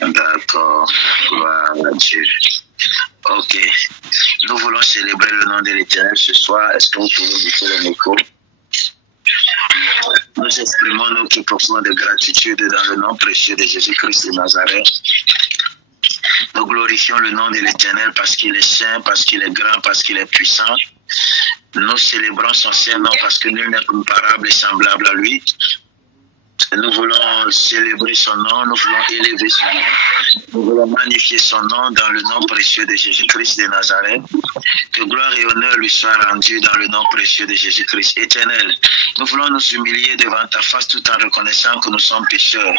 D'accord. Gloire à Dieu. Ok. Nous voulons célébrer le nom de l'Éternel ce soir. Est-ce que vous pouvez baisser le micro? Nous exprimons nos plus profondes gratitude dans le nom précieux de Jésus-Christ de Nazareth. Nous glorifions le nom de l'Éternel parce qu'il est saint, parce qu'il est grand, parce qu'il est puissant. Nous célébrons son saint nom parce que nul n'est comparable et semblable à lui. Nous voulons célébrer son nom, nous voulons élever son nom, nous voulons magnifier son nom dans le nom précieux de Jésus-Christ de Nazareth. Que gloire et honneur lui soient rendus dans le nom précieux de Jésus-Christ éternel. Nous voulons nous humilier devant ta face tout en reconnaissant que nous sommes pécheurs.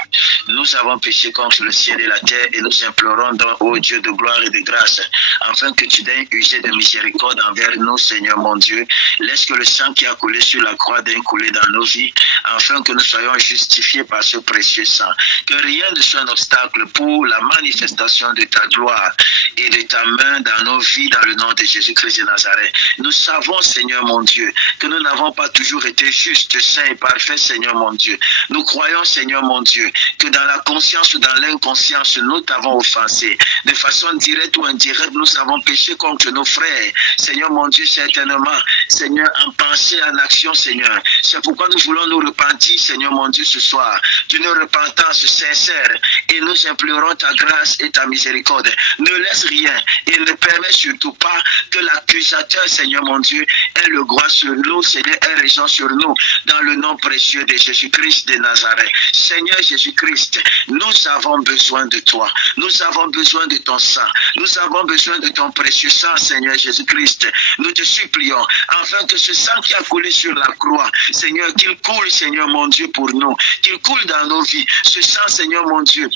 Nous avons péché contre le ciel et la terre et nous implorons donc, ô Dieu de gloire et de grâce, afin que tu daignes user de miséricorde envers nous, Seigneur mon Dieu. Laisse que le sang qui a coulé sur la croix daigne couler dans nos vies, afin que nous soyons justifiés par ce précieux sang. Que rien ne soit un obstacle pour la manifestation de ta gloire et de ta main dans nos vies, dans le nom de Jésus-Christ de Nazareth. Nous savons, Seigneur mon Dieu, que nous n'avons pas toujours été justes, saints et parfaits, Seigneur mon Dieu. Nous croyons, Seigneur mon Dieu, que dans la conscience ou dans l'inconscience, nous t'avons offensé. De façon directe ou indirecte, nous avons péché contre nos frères. Seigneur mon Dieu, certainement, Seigneur, en pensée, en action, Seigneur. C'est pourquoi nous voulons nous repentir, Seigneur mon Dieu, ce soir, d'une repentance sincère. Et nous implorons ta grâce et ta miséricorde. Ne laisse rien et ne permets surtout pas que l'accusateur, Seigneur mon Dieu, ait le droit sur nous, Seigneur, ait raison sur nous, dans le nom précieux de Jésus-Christ de Nazareth. Seigneur Jésus-Christ, nous avons besoin de toi. Nous avons besoin de ton sang. Nous avons besoin de ton précieux sang, Seigneur Jésus-Christ. Nous te supplions, afin que ce sang qui a coulé sur la croix, Seigneur, qu'il coule, Seigneur mon Dieu, pour nous, qu'il coule dans nos vies. Ce sang, Seigneur mon Dieu,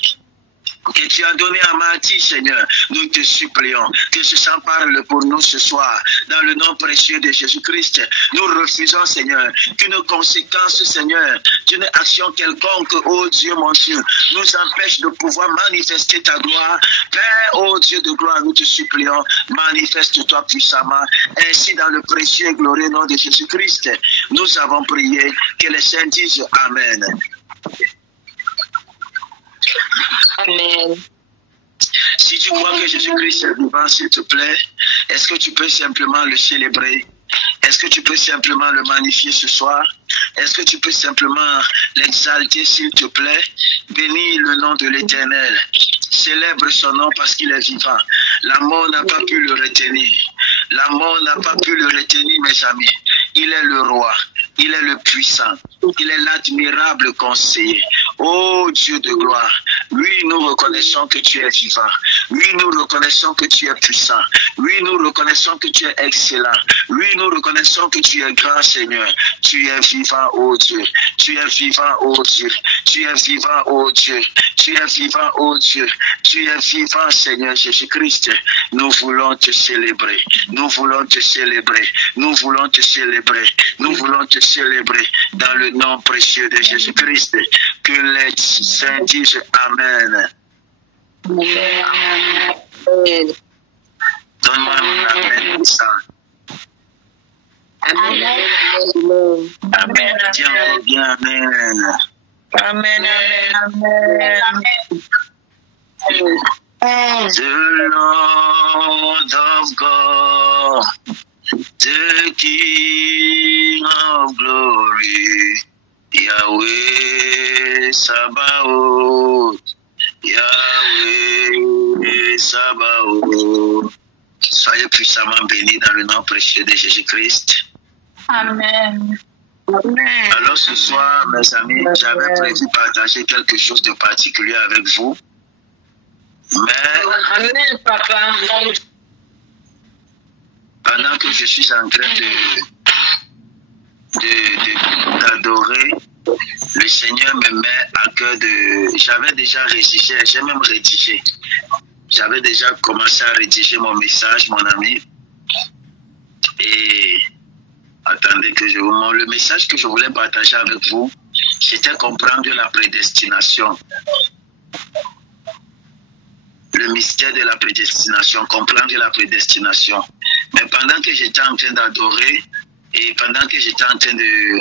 que tu as donné à Mathis, Seigneur, nous te supplions que ce sang parle pour nous ce soir, dans le nom précieux de Jésus-Christ. Nous refusons, Seigneur, qu'une conséquence, Seigneur, d'une action quelconque, ô Dieu mon Dieu, nous empêche de pouvoir manifester ta gloire. Père, ô Dieu de gloire, nous te supplions, manifeste-toi puissamment, ainsi dans le précieux et glorieux nom de Jésus-Christ. Nous avons prié, que les saints disent Amen. Amen. Si tu crois que Jésus-Christ est vivant, s'il te plaît, est-ce que tu peux simplement le célébrer? Est-ce que tu peux simplement le magnifier ce soir? Est-ce que tu peux simplement l'exalter, s'il te plaît? Bénis le nom de l'Éternel. Célèbre son nom parce qu'il est vivant. La mort n'a pas pu le retenir. La mort n'a pas pu le retenir, mes amis. Il est le roi. Il est le puissant. Il est l'admirable conseiller. Oh Dieu de gloire, oui, nous reconnaissons que tu es vivant. Oui, nous reconnaissons que tu es puissant. Oui, nous reconnaissons que tu es excellent. Oui, nous reconnaissons que tu es grand, Seigneur. Tu es vivant, oh Dieu. Tu es vivant, oh Dieu. Tu es vivant, oh Dieu. Tu es vivant, oh Dieu. Tu es vivant, Seigneur Jésus-Christ. Nous voulons te célébrer. Nous voulons te célébrer. Nous voulons te célébrer. Nous voulons te célébrer dans le nom précieux de Jésus-Christ. Que les saints disent Amen. Amen. Donne-moi un Amen. Amen. Amen. Tiens, bien, Amen. Amen. The Lord of God, the King of glory, Yahweh Sabaoth, Yahweh Sabaoth. Soyez puissamment bénis dans le nom précieux de Jésus-Christ. Amen. Alors ce soir, mes amis, j'avais prévu partager quelque chose de particulier avec vous. Mais Amen, papa. pendant que je suis en train d'adorer, le Seigneur me met à cœur de... J'avais déjà rédigé, j'ai même rédigé. J'avais déjà commencé à rédiger mon message, mon ami. Et attendez que je vous montre. Le message que je voulais partager avec vous, c'était comprendre la prédestination. Le mystère de la prédestination, comprendre la prédestination. Mais pendant que j'étais en train d'adorer et pendant que j'étais en train de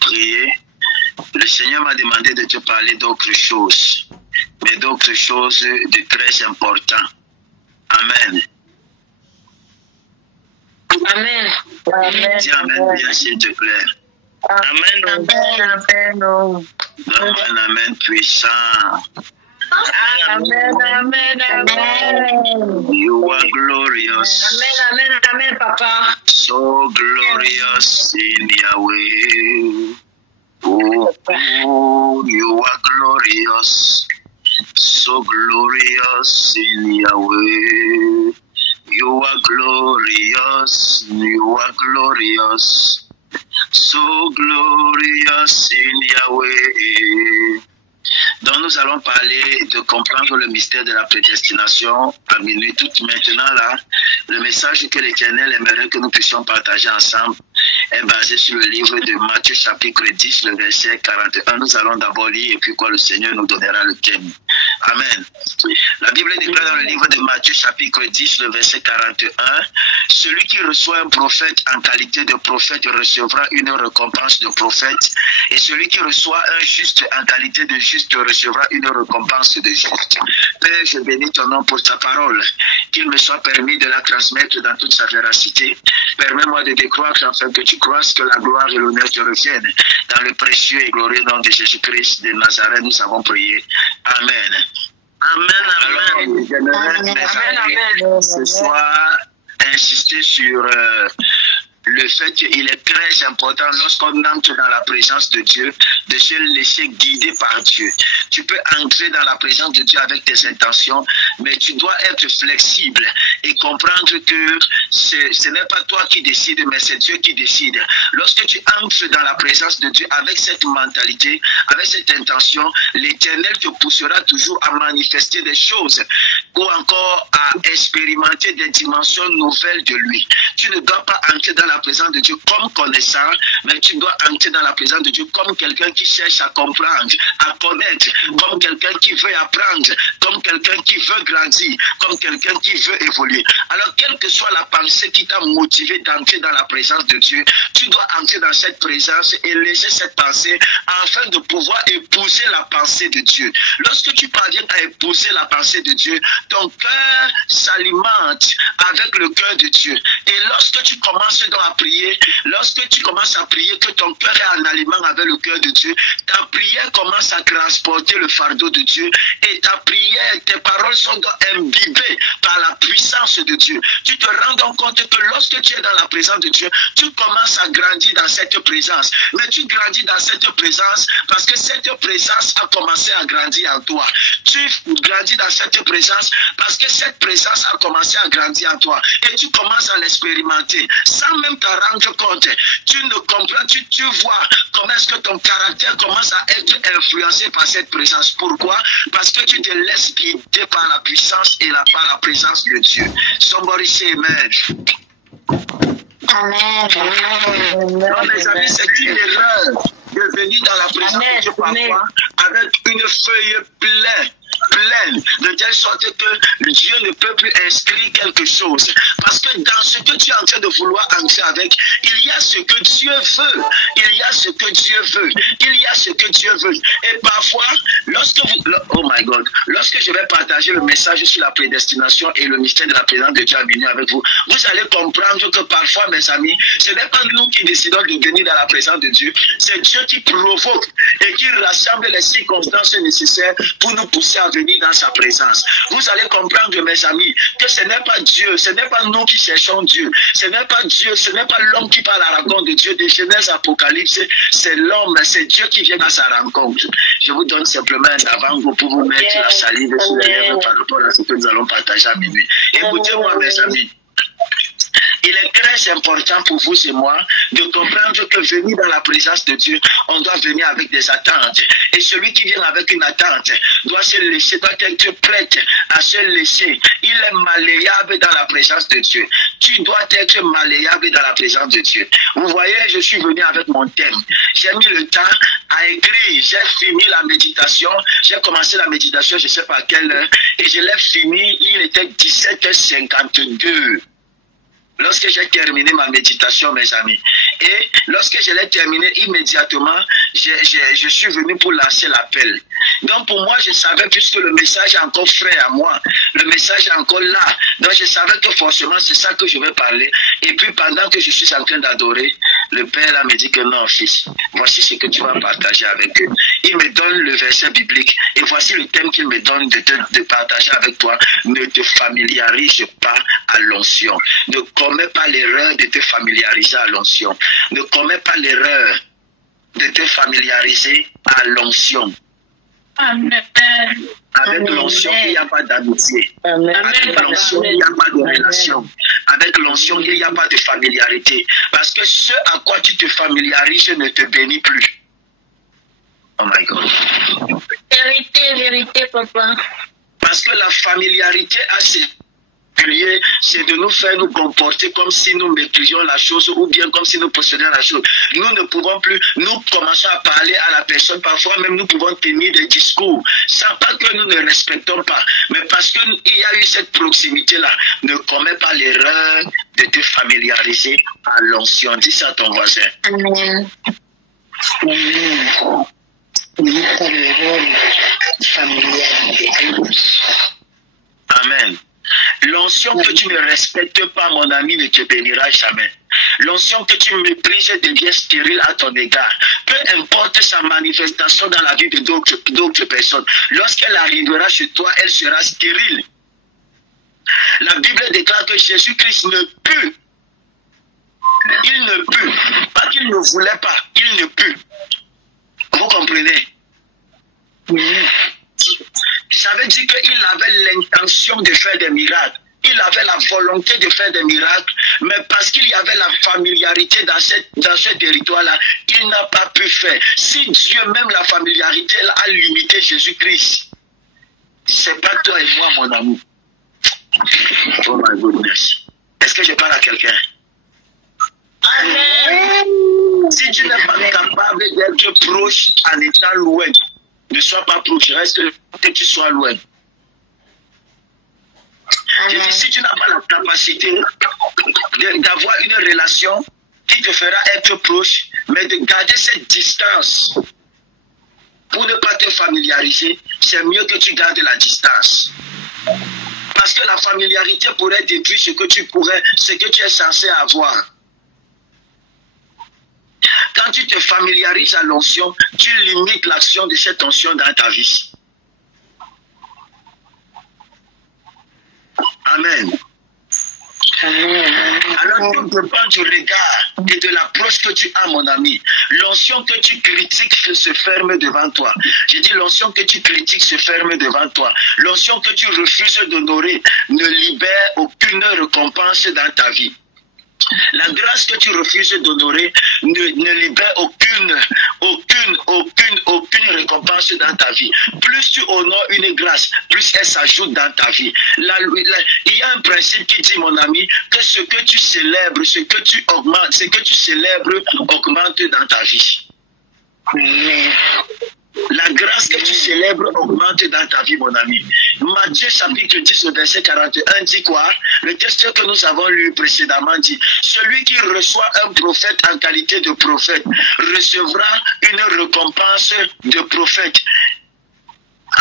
prier, Le Seigneur m'a demandé de te parler d'autres choses, mais d'autres choses de très importantes. Amen. Amen. Amen. Dis amen bien, s'il te plaît. Amen. Amen. Amen. Donne un amen puissant. Amen. Amen. Amen. You are glorious. Amen. Amen. Amen, Papa. So glorious in Yahweh. Oh, you are glorious. So glorious in Yahweh. You are glorious. You are glorious. So glorious in Yahweh. Donc nous allons parler de comprendre le mystère de la prédestination à minuit. Tout maintenant là, le message que l'Éternel aimerait que nous puissions partager ensemble est basé sur le livre de Matthieu chapitre 10, le verset 41. Nous allons d'abord lire et puis quoi le Seigneur nous donnera le thème. Amen. La Bible déclare dans le livre de Matthieu chapitre 10, le verset 41, « Celui qui reçoit un prophète en qualité de prophète recevra une récompense de prophète, et celui qui reçoit un juste en qualité de juste recevra une récompense de juste. » Père, je bénis ton nom pour ta parole, qu'il me soit permis de la transmettre dans toute sa véracité. Permets-moi de décroître afin que tu croises que la gloire et l'honneur te reviennent. Dans le précieux et glorieux nom de Jésus-Christ de Nazareth, nous avons prié. Amen. Alors, j'aimerais, mes amis, ce soir, insister sur le fait qu'il est très important lorsqu'on entre dans la présence de Dieu de se laisser guider par Dieu. Tu peux entrer dans la présence de Dieu avec tes intentions, mais tu dois être flexible et comprendre que ce n'est pas toi qui décides, mais c'est Dieu qui décide. Lorsque tu entres dans la présence de Dieu avec cette mentalité, avec cette intention, l'Éternel te poussera toujours à manifester des choses ou encore à expérimenter des dimensions nouvelles de lui. Tu ne dois pas entrer dans la présence de Dieu comme connaissant, mais tu dois entrer dans la présence de Dieu comme quelqu'un qui cherche à comprendre, à connaître, comme quelqu'un qui veut apprendre, comme quelqu'un qui veut grandir, comme quelqu'un qui veut évoluer. Alors, quelle que soit la pensée qui t'a motivé d'entrer dans la présence de Dieu, tu dois entrer dans cette présence et laisser cette pensée afin de pouvoir épouser la pensée de Dieu. Lorsque tu parviens à épouser la pensée de Dieu, ton cœur s'alimente avec le cœur de Dieu. Et lorsque tu commences à prier, lorsque tu commences à prier, que ton cœur est en aliment avec le cœur de Dieu, ta prière commence à transporter le fardeau de Dieu et ta prière, tes paroles sont imbibées par la puissance de Dieu. Tu te rends donc compte que lorsque tu es dans la présence de Dieu, tu commences à grandir dans cette présence. Mais tu grandis dans cette présence parce que cette présence a commencé à grandir en toi. Tu grandis dans cette présence parce que cette présence a commencé à grandir en toi. Et tu commences à l'expérimenter sans même te rendre compte. Tu ne comprends, tu vois comment est-ce que ton caractère commence à être influencé par cette présence. Pourquoi? Parce que tu te laisses guider par la puissance et par la présence de Dieu. Somebody say amen. Amen. Non, mes amis, c'est une erreur de venir dans la présence de Dieu parfois avec une feuille pleine, de telle sorte que Dieu ne peut plus inscrire quelque chose. Parce que dans ce que tu es en train de vouloir entrer avec, il y a ce que Dieu veut. Il y a ce que Dieu veut. Il y a ce que Dieu veut. Et parfois, lorsque je vais partager le message sur la prédestination et le mystère de la présence de Dieu à venir avec vous, vous allez comprendre que parfois, mes amis, ce n'est pas nous qui décidons de venir dans la présence de Dieu. C'est Dieu qui provoque et qui rassemble les circonstances nécessaires pour nous pousser à venir dans sa présence. Vous allez comprendre, mes amis, que ce n'est pas Dieu, ce n'est pas nous qui cherchons Dieu, ce n'est pas Dieu, ce n'est pas l'homme qui parle à la rencontre de Dieu, des Genèse, Apocalypse, c'est l'homme, c'est Dieu qui vient à sa rencontre. Je vous donne simplement un avant-goût pour vous mettre la salive sur les lèvres par rapport à ce que nous allons partager à minuit. Écoutez-moi, mes amis. Il est très important pour vous et moi de comprendre que venir dans la présence de Dieu, on doit venir avec des attentes. Et celui qui vient avec une attente doit se laisser, doit être prêt à se laisser. Il est malléable dans la présence de Dieu. Tu dois être malléable dans la présence de Dieu. Vous voyez, je suis venu avec mon thème. J'ai mis le temps à écrire. J'ai fini la méditation. J'ai commencé la méditation, je ne sais pas à quelle heure. Et je l'ai fini, il était 17h52. Lorsque j'ai terminé ma méditation, mes amis, et lorsque je l'ai terminé immédiatement, je suis venu pour lancer l'appel. Donc pour moi, je savais, puisque le message est encore frais à moi, le message est encore là, donc je savais que forcément c'est ça que je vais parler. Et puis pendant que je suis en train d'adorer, le Père là me dit que non, fils, voici ce que tu vas partager avec eux. Il me donne le verset biblique, et voici le thème qu'il me donne de partager avec toi. Ne te familiarise pas à l'onction. Ne commets pas l'erreur de te familiariser à l'onction. Ne commets pas l'erreur de te familiariser à l'onction. Amen. Avec l'onction, il n'y a pas d'amitié. Avec l'onction, il n'y a pas de relation. Avec l'onction, il n'y a pas de familiarité. Parce que ce à quoi tu te familiarises ne te bénit plus. Oh my God. Vérité, papa. Parce que la familiarité a ses lieux, c'est de nous faire nous comporter comme si nous maîtrisions la chose ou bien comme si nous possédions la chose. Nous ne pouvons plus, nous commençons à parler à la personne, parfois même nous pouvons tenir des discours, sans pas que nous ne respectons pas, mais parce qu'il y a eu cette proximité-là. Ne commets pas l'erreur de te familiariser à l'onction. Dis ça à ton voisin. Amen. Amen. Amen. L'onction que tu ne respectes pas, mon ami, ne te bénira jamais. L'onction que tu méprises devient stérile à ton égard. Peu importe sa manifestation dans la vie de d'autres personnes. Lorsqu'elle arrivera chez toi, elle sera stérile. La Bible déclare que Jésus-Christ ne peut. Il ne peut. Pas qu'il ne voulait pas, il ne peut. Vous comprenez? Ça veut dire qu'il avait l'intention de faire des miracles. Il avait la volonté de faire des miracles, mais parce qu'il y avait la familiarité dans ce territoire-là, il n'a pas pu faire. Si Dieu, même la familiarité, a limité Jésus-Christ, c'est pas toi et moi, mon ami. Oh my goodness. Est-ce que je parle à quelqu'un? Amen. Si tu n'es pas capable d'être proche en étant loin, ne sois pas proche, reste que tu sois loin. Je dis, si tu n'as pas la capacité d'avoir une relation qui te fera être proche, mais de garder cette distance pour ne pas te familiariser, c'est mieux que tu gardes la distance. Parce que la familiarité pourrait détruire ce que tu es censé avoir. Quand tu te familiarises à l'onction, tu limites l'action de cette onction dans ta vie. Amen. Alors tout dépend du regard et de l'approche que tu as, mon ami. L'onction que tu critiques se ferme devant toi. J'ai dit l'onction que tu critiques se ferme devant toi. L'onction que tu refuses d'honorer ne libère aucune récompense dans ta vie. La grâce que tu refuses d'honorer ne libère aucune récompense dans ta vie. Plus tu honores une grâce, plus elle s'ajoute dans ta vie. Il y a un principe qui dit, mon ami, que ce que tu célèbres, ce que tu augmentes, ce que tu célèbres augmente dans ta vie. La grâce que tu célèbres augmente dans ta vie, mon ami. Matthieu chapitre 10 au verset 41 dit quoi? Le texte que nous avons lu précédemment dit: celui qui reçoit un prophète en qualité de prophète recevra une récompense de prophète.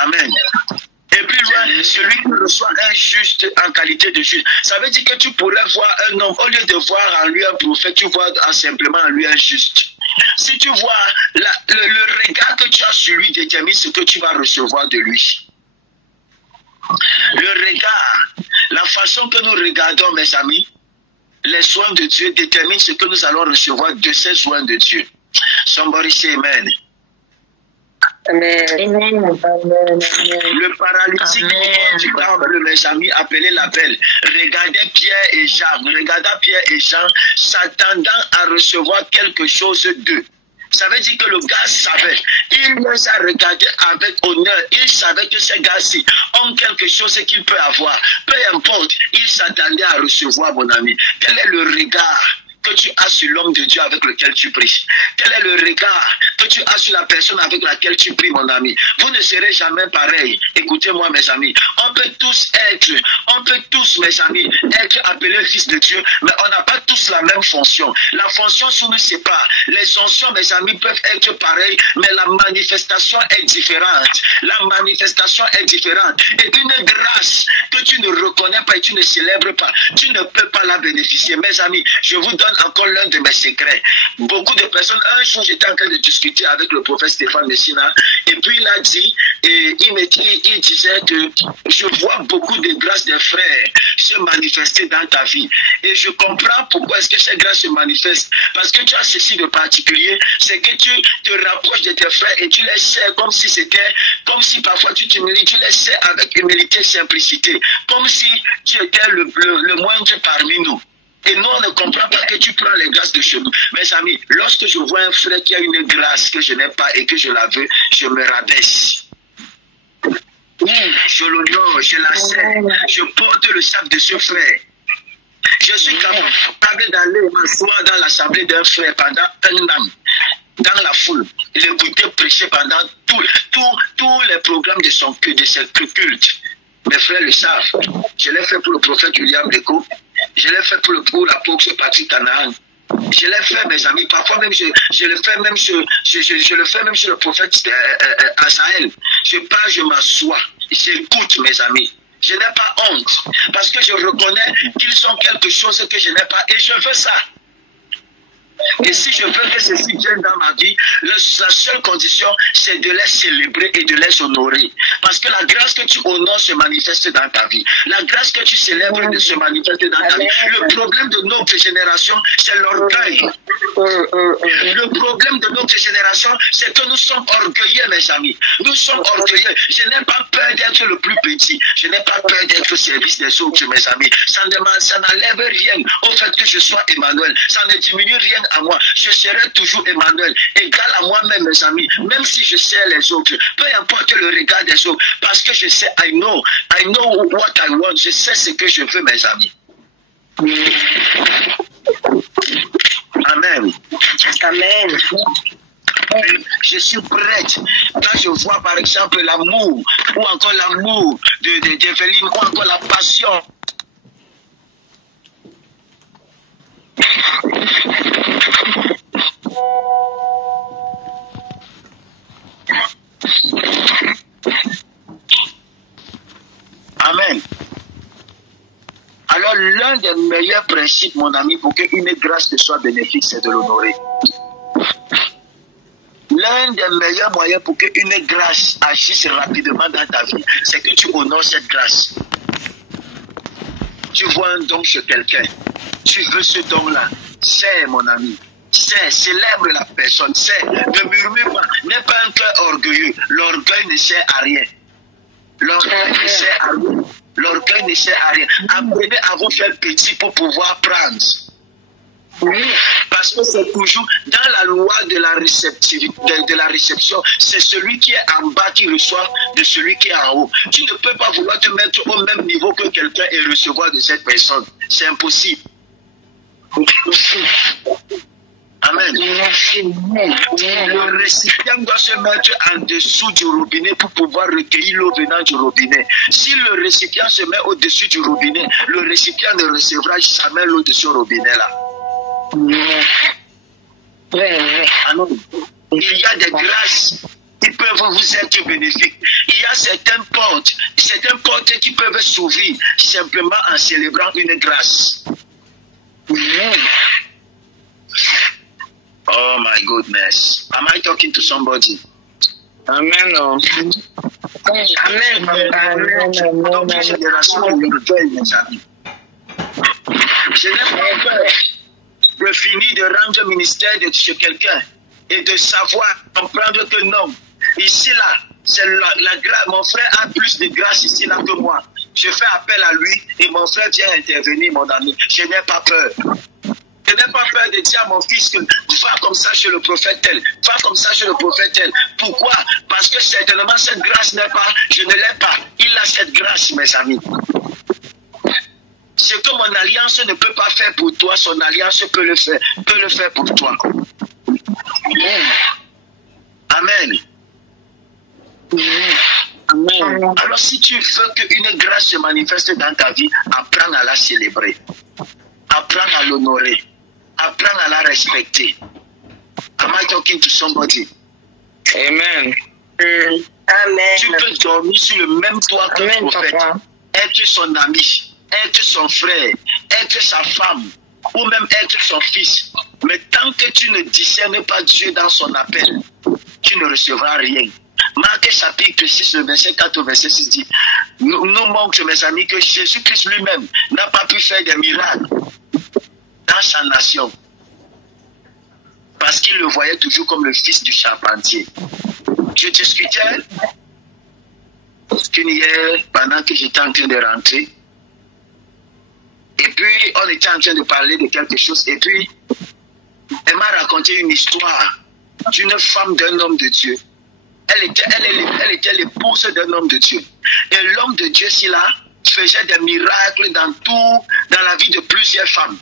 Amen. Et puis loin, celui qui reçoit un juste en qualité de juste. Ça veut dire que tu pourrais voir un homme, au lieu de voir en lui un prophète, tu vois simplement en lui un juste. Si tu vois, le regard que tu as sur lui détermine ce que tu vas recevoir de lui. Le regard, la façon que nous regardons, mes amis, les soins de Dieu déterminent ce que nous allons recevoir de ces soins de Dieu. Somebody say amen. Amen. Le paralytique du temple, mes amis, appelé l'appel. Regardez Pierre et Jean. Regardez Pierre et Jean s'attendant à recevoir quelque chose d'eux. Ça veut dire que le gars savait. Il les a regardés avec honneur. Il savait que ces gars-ci ont quelque chose qu'il peut avoir. Peu importe, il s'attendait à recevoir, mon ami. Quel est le regard que tu as sur l'homme de Dieu avec lequel tu pries? Quel est le regard que tu as sur la personne avec laquelle tu pries, mon ami? Vous ne serez jamais pareil. Écoutez-moi, mes amis. On peut tous, mes amis, être appelés fils de Dieu, mais on n'a pas tous la même fonction. La fonction sur nous sépare. Les onctions, mes amis, peuvent être pareilles, mais la manifestation est différente. La manifestation est différente. Et une grâce que tu ne reconnais pas et tu ne célèbres pas, tu ne peux pas la bénéficier. Mes amis, je vous donne encore l'un de mes secrets. Beaucoup de personnes, un jour j'étais en train de discuter avec le prophète Stéphane Messina, et puis il a dit, et il disait que je vois beaucoup de grâces des frères se manifester dans ta vie. Et je comprends pourquoi est-ce que ces grâces se manifestent. Parce que tu as ceci de particulier, c'est que tu te rapproches de tes frères et tu les sers comme si parfois tu t'humilies, tu les sers avec humilité et simplicité, comme si tu étais le moindre parmi nous. Et nous, on ne comprend pas que tu prends les grâces de chez nous. Mes amis, lorsque je vois un frère qui a une grâce que je n'ai pas et que je la veux, je me rabaisse. Je l'honore, je la sers, je porte le sac de ce frère. Je suis capable d'aller m'asseoir dans l'assemblée d'un frère pendant un an, dans la foule, l'écouter prêcher pendant tous les programmes de ses cultes. Mes frères le savent. Je l'ai fait pour le prophète William Leco. Je l'ai fait pour l'apôtre Patrick Canaan. Je l'ai fait, mes amis. Parfois même, je le fais même sur le prophète Asaël. Je pars, je m'assois. J'écoute, mes amis. Je n'ai pas honte. Parce que je reconnais qu'ils ont quelque chose que je n'ai pas. Et je veux ça. Et si je veux que ceci vienne dans ma vie, la seule condition, c'est de les célébrer et de les honorer. Parce que la grâce que tu honores se manifeste dans ta vie. La grâce que tu célèbres se manifeste dans ta vie. Le problème de notre génération, c'est l'orgueil. Le problème de notre génération, c'est que nous sommes orgueilleux, mes amis. Nous sommes orgueilleux. Je n'ai pas peur d'être le plus petit. Je n'ai pas peur d'être au service des autres, mes amis. Ça n'enlève rien au fait que je sois Emmanuel. Ça ne diminue rien à moi. Je serai toujours Emmanuel, égal à moi-même, mes amis, même si je sers les autres, peu importe le regard des autres, parce que je sais, I know what I want, je sais ce que je veux, mes amis. Amen. Amen. Je suis prête. Quand je vois par exemple l'amour, ou encore l'amour d'Evelyne, ou encore la passion. Amen. Alors l'un des meilleurs principes, mon ami, pour qu'une grâce te soit bénéfique, c'est de l'honorer. L'un des meilleurs moyens pour qu'une grâce agisse rapidement dans ta vie, c'est que tu honores cette grâce. Tu vois un don chez quelqu'un, tu veux ce don-là, c'est mon ami. Célèbre la personne, ne murmure pas, n'aie pas un cœur orgueilleux. L'orgueil ne sert à rien. L'orgueil ne sert à rien. L'orgueil ne sert à rien. Apprenez à vous faire petit pour pouvoir prendre. Oui, parce que c'est toujours dans la loi de la réception, c'est celui qui est en bas qui reçoit de celui qui est en haut. Tu ne peux pas vouloir te mettre au même niveau que quelqu'un et recevoir de cette personne. C'est impossible. Amen. Le récipient doit se mettre en dessous du robinet pour pouvoir recueillir l'eau venant du robinet. Si le récipient se met au-dessus du robinet, le récipient ne recevra jamais l'eau de ce robinet-là. Amen. Il y a des grâces qui peuvent vous être bénéfiques. Il y a certaines portes qui peuvent s'ouvrir simplement en célébrant une grâce. Oh my goodness. Am I talking to somebody? Amen. Amen. Donc, une génération de l'orgueil, mes amis. Je n'ai pas peur de finir de rendre le ministère de chez quelqu'un et de savoir, comprendre que non. Ici, là, c'est la grâce. Mon frère a plus de grâce ici, là, que moi. Je fais appel à lui et mon frère vient intervenir, mon ami. Je n'ai pas peur. Je n'ai pas peur de dire à mon fils que va comme ça chez le prophète tel, va comme ça chez le prophète tel. Pourquoi? Parce que certainement cette grâce n'est pas, je ne l'ai pas. Il a cette grâce, mes amis. Ce que mon alliance ne peut pas faire pour toi, son alliance peut le faire pour toi. Amen. Amen. Alors si tu veux qu'une grâce se manifeste dans ta vie, apprends à la célébrer. Apprends à l'honorer. Apprends à la respecter. Am I talking to somebody? Amen. Amen. Tu peux dormir sur le même toit que le prophète. Papa. Être son ami, être son frère, être sa femme, ou même être son fils. Mais tant que tu ne discernes pas Dieu dans son appel, tu ne recevras rien. Marc chapitre 6, le verset 4 au verset 6 dit, nous montre, mes amis, que Jésus-Christ lui-même n'a pas pu faire des miracles dans sa nation. Parce qu'il le voyait toujours comme le fils du charpentier. Je discutais hier pendant que j'étais en train de rentrer. Et puis, on était en train de parler de quelque chose. Et puis, elle m'a raconté une histoire d'une femme, d'un homme de Dieu. Elle était l'épouse d'un homme de Dieu. Et l'homme de Dieu, là, faisait des miracles dans la vie de plusieurs femmes.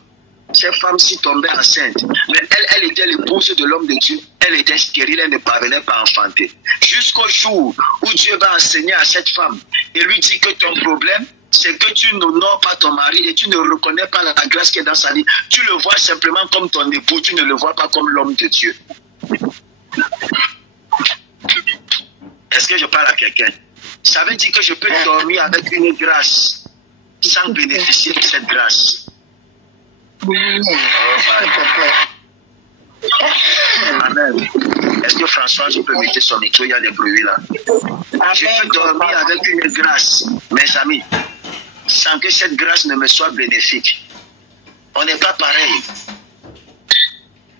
Ces femmes-ci tombaient enceintes. Mais elle était l'épouse de l'homme de Dieu. Elle était stérile, elle ne parvenait pas à enfanter. Jusqu'au jour où Dieu va enseigner à cette femme et lui dit que ton problème, c'est que tu n'honores pas ton mari et tu ne reconnais pas la grâce qui est dans sa vie. Tu le vois simplement comme ton époux, tu ne le vois pas comme l'homme de Dieu. Est-ce que je parle à quelqu'un? Ça veut dire que je peux dormir avec une grâce sans bénéficier de cette grâce. Oh, amen. Est-ce que François, je peux mettre son micro? Il y a des bruits là. Je peux dormir avec une grâce, mes amis, sans que cette grâce ne me soit bénéfique. On n'est pas pareil.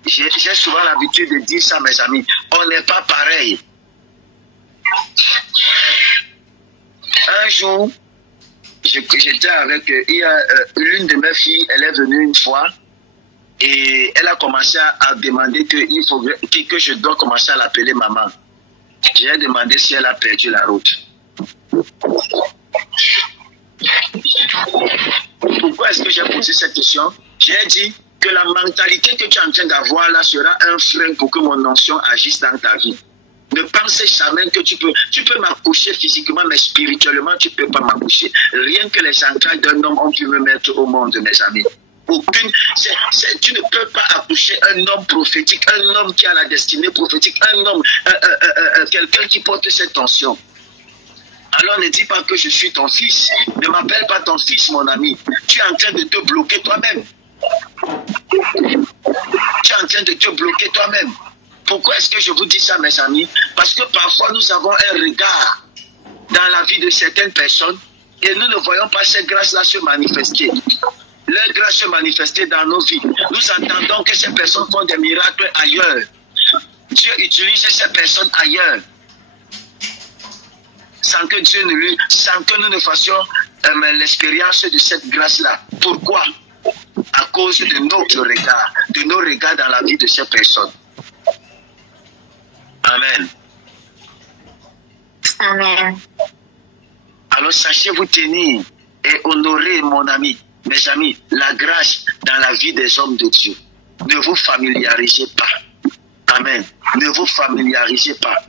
J'ai souvent l'habitude de dire ça, mes amis. On n'est pas pareil. Un jour, j'étais avec l'une de mes filles, elle est venue une fois et elle a commencé à demander que je dois commencer à l'appeler maman. J'ai demandé si elle a perdu la route. Pourquoi est-ce que j'ai posé cette question? J'ai dit que la mentalité que tu es en train d'avoir là sera un frein pour que mon onction agisse dans ta vie. Ne pensez jamais que tu peux m'accoucher physiquement, mais spirituellement, tu ne peux pas m'accoucher. Rien que les entrailles d'un homme ont pu me mettre au monde, mes amis. Tu ne peux pas accoucher un homme prophétique, un homme qui a la destinée prophétique, un homme, quelqu'un qui porte cette tension. Alors ne dis pas que je suis ton fils. Ne m'appelle pas ton fils, mon ami. Tu es en train de te bloquer toi-même. Tu es en train de te bloquer toi-même. Pourquoi est-ce que je vous dis ça, mes amis? Parce que parfois, nous avons un regard dans la vie de certaines personnes et nous ne voyons pas ces grâces-là se manifester. Leurs grâces se manifester dans nos vies. Nous entendons que ces personnes font des miracles ailleurs. Dieu utilise ces personnes ailleurs. Sans que nous ne fassions l'expérience de cette grâce-là. Pourquoi? À cause de notre regard, de nos regards dans la vie de ces personnes. Amen. Amen. Alors sachez vous tenir et honorer, mon ami, mes amis, la grâce dans la vie des hommes de Dieu. Ne vous familiarisez pas. Amen. Ne vous familiarisez pas.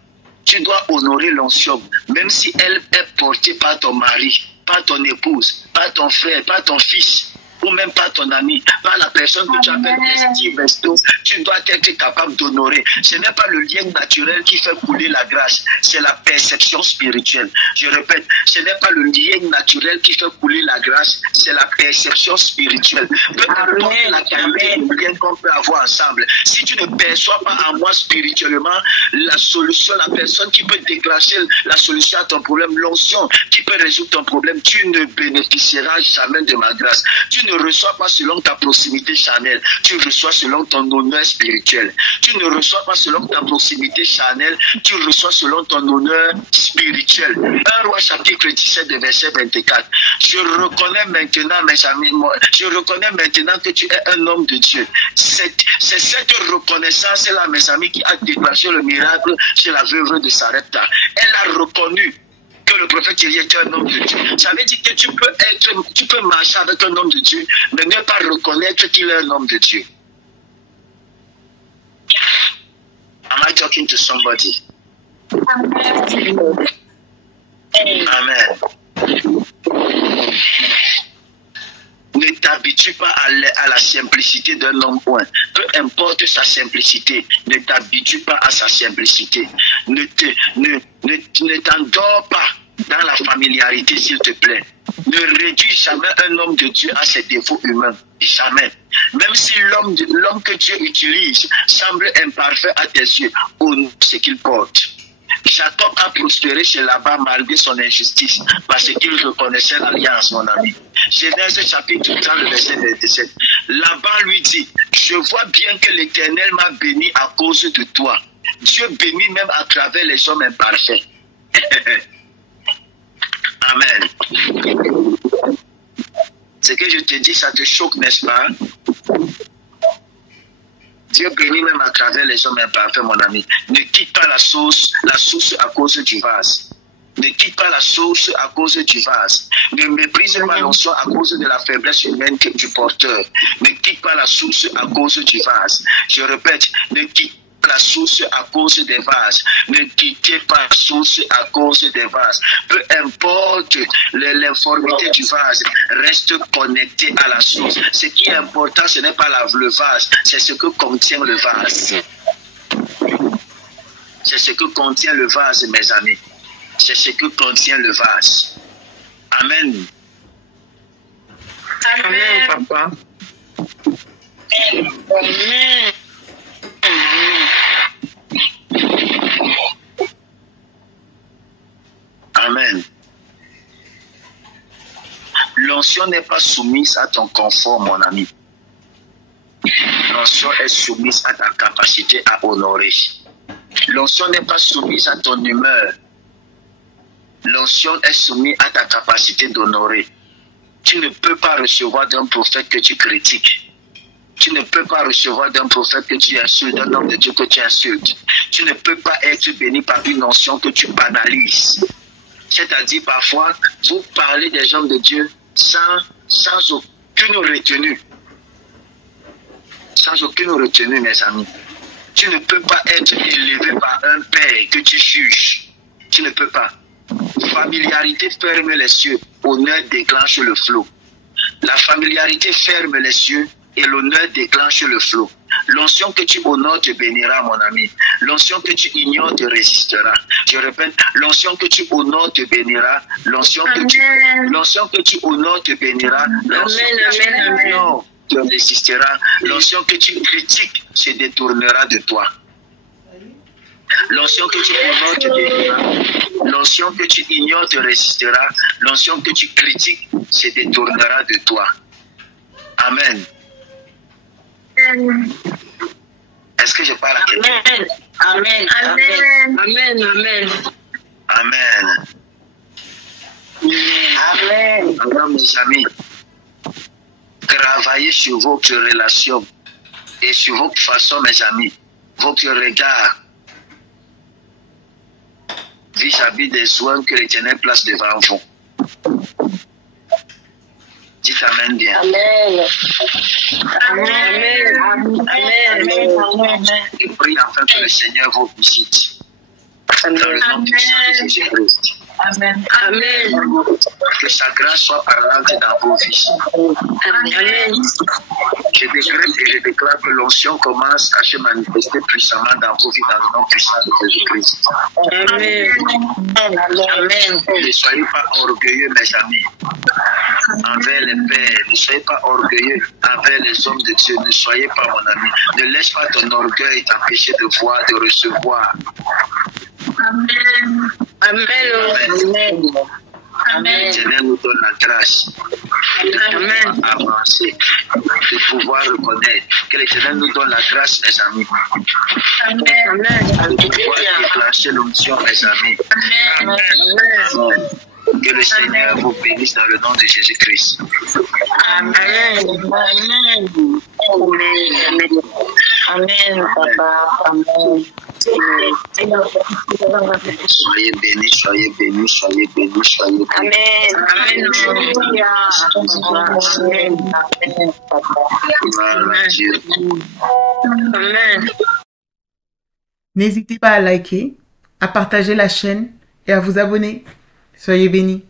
Tu dois honorer l'onction, même si elle est portée par ton mari, par ton épouse, par ton frère, par ton fils, ou même par ton ami, par la personne que tu appelles Steve Vesto. Tu dois être capable d'honorer. Ce n'est pas le lien naturel qui fait couler la grâce, c'est la perception spirituelle. Je répète, ce n'est pas le lien naturel qui fait couler la grâce, c'est la perception spirituelle. Peu importe la qualité du lien qu'on peut avoir ensemble, si tu ne perçois pas en moi spirituellement la solution, la personne qui peut déclencher la solution à ton problème, l'onction qui peut résoudre ton problème, tu ne bénéficieras jamais de ma grâce. Tu ne reçois pas selon ta proximité charnelle, tu reçois selon ton honneur spirituel. Tu ne reçois pas selon ta proximité charnelle, tu reçois selon ton honneur spirituel. 1 Roi chapitre 17 de verset 24. Je reconnais maintenant, mes amis, je reconnais maintenant que tu es un homme de Dieu. C'est cette reconnaissance-là, mes amis, qui a déclenché le miracle chez la veuve de Sarepta. Elle a reconnu que que le prophète Élie était un homme de Dieu. Ça veut dire que tu peux marcher avec un homme de Dieu, mais ne pas reconnaître qu'il est un homme de Dieu. Am I talking to somebody? Amen. Ne t'habitue pas à la simplicité d'un homme point. Peu importe sa simplicité, ne t'habitue pas à sa simplicité. Ne t'endors pas dans la familiarité, s'il te plaît. Ne réduis jamais un homme de Dieu à ses défauts humains. Jamais. Même si l'homme que Dieu utilise semble imparfait à tes yeux, honore ce qu'il porte. Jacob a prospéré chez Laban malgré son injustice, parce qu'il reconnaissait l'alliance, mon ami. Genèse chapitre 30, le verset 27. Laban lui dit, je vois bien que l'Éternel m'a béni à cause de toi. Dieu bénit même à travers les hommes imparfaits. Amen. Ce que je te dis, ça te choque, n'est-ce pas? Dieu bénit même à travers les hommes imparfaits, mon ami. Ne quitte pas la source à cause du vase. Ne quitte pas la source à cause du vase. Ne méprise pas l'onction à cause de la faiblesse humaine du porteur. Ne quitte pas la source à cause du vase. Je répète, ne quitte pas la source à cause des vases. Ne quittez pas la source à cause des vases. Peu importe l'informité du vase, reste connecté à la source. Ce qui est important, ce n'est pas le vase, c'est ce que contient le vase. C'est ce que contient le vase, mes amis. C'est ce que contient le vase. Amen. Amen, papa. Amen. Amen. L'onction n'est pas soumise à ton confort, mon ami. L'onction est soumise à ta capacité à honorer. L'onction n'est pas soumise à ton humeur. L'onction est soumise à ta capacité d'honorer. Tu ne peux pas recevoir d'un prophète que tu critiques. Tu ne peux pas recevoir d'un prophète que tu insultes, d'un homme de Dieu que tu insultes. Tu ne peux pas être béni par une onction que tu banalises. C'est-à-dire parfois, vous parlez des hommes de Dieu sans aucune retenue. Sans aucune retenue, mes amis. Tu ne peux pas être élevé par un père que tu juges. Tu ne peux pas. Familiarité ferme les cieux, honneur déclenche le flot. La familiarité ferme les cieux et l'honneur déclenche le flot. L'onction que tu honores te bénira, mon ami. L'onction que tu ignores te résistera. Je répète, l'onction que tu honores te bénira. L'onction que tu honores te bénira. L'onction que tu ignores te résistera. L'onction que tu critiques se détournera de toi. L'onction que tu honores te bénira. L'onction que tu ignores te résistera. L'onction que tu critiques se détournera de toi. Amen. Est-ce que je parle à quelqu'un? Amen. Amen. Amen. Amen. Amen. Amen. Alors, mes amis, travaillez sur votre relation et sur votre façon, mes amis, votre regard vis-à-vis des soins que l'Éternel place devant vous. Dites Amen bien. Amen. Amen. Amen. Je prie afin que le Seigneur vous visite. Dans le nom puissant de Jésus-Christ. Amen. Amen. Que sa grâce soit parlante dans vos vies. Amen. Je décrète et je déclare que l'onction commence à se manifester puissamment dans vos vies dans le nom puissant de Jésus-Christ. Amen. Amen. Ne soyez pas orgueilleux, mes amis, envers les pères. Ne soyez pas orgueilleux envers les hommes de Dieu. Ne soyez pas, mon ami. Ne laisse pas ton orgueil t'empêcher de voir, de recevoir. Amen. Amen. Amen. L'Éternel nous donne la grâce d'avancer, de pouvoir reconnaître. Que l'Éternel nous donne la grâce, mes amis. De pouvoir déclencher l'onction, mes amis. Amen. Que le Seigneur vous bénisse dans le nom de Jésus-Christ. Amen. Amen. Amen, papa. Amen. Soyez bénis, soyez bénis, soyez bénis, soyez bénis. Amen. Amen. Amen. Amen, papa. Gloire à Dieu. Amen. N'hésitez pas à liker, à partager la chaîne et à vous abonner. Soyez bénis.